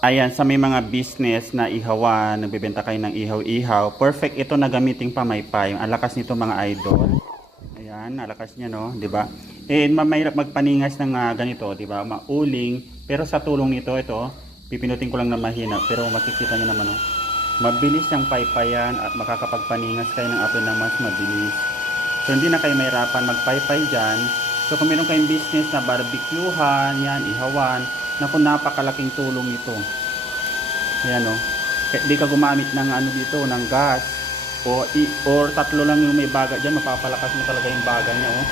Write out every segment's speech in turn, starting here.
Ayan, sa may mga business na ihawan, nagbebenta kayo ng ihaw-ihaw, perfect ito na gamiting pamaypay. Ang lakas nito mga idol. Ayan, nalakas niya no, 'di ba? Mahirap magpaningas ng ganito, 'di ba? Mauling, pero sa tulong nito ito, pipinutin ko lang na mahina, pero makikita niyo naman oh. Mabilis yung paypayan at makakapagpaningas kayo ng apoy ng mas mabilis. So hindi na kayo mahirapan magpaypay diyan. So kung meron kayong business na barbecuehan, yan, ihawan, naku napakalaking tulong nito. Ayan oh. Di ka gumamit ng ano dito, ng gas. Or tatlo lang yung may baga dyan, mapapalakas mo talaga yung baga niya oh.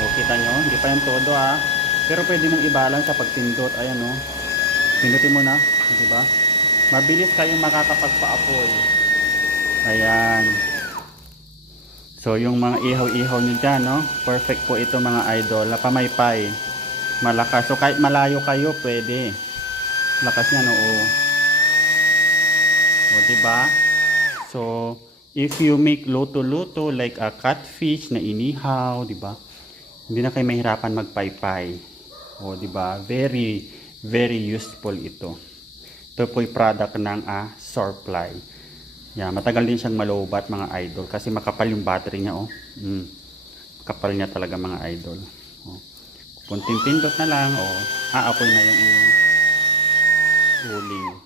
O, kita nyo, hindi pa yung todo ah. Pero pwede mong i-balance sa pagpindot. Ayan oh. Pindutin mo na, di ba? Mabilis kayong makakapagpa-apoy. Ayan. So yung mga ihaw-ihaw nyo dyan no, perfect po ito mga idol. Napamaypay. Malakas. So kahit malayo kayo, pwede. Lakas niya no oh. O, diba? So, if you make luto-luto like a catfish na inihaw, di ba? Hindi na kayo mahirapan magpaypay. O, di ba? Very, very useful ito. Ito po yung product ng Surefly. Yeah, matagal din siyang malobat mga idol kasi makapal yung battery niya, oh. Makapal niya talaga mga idol. Oh. Kunting pindot na lang, oh. Aapoy na yung inyong uling.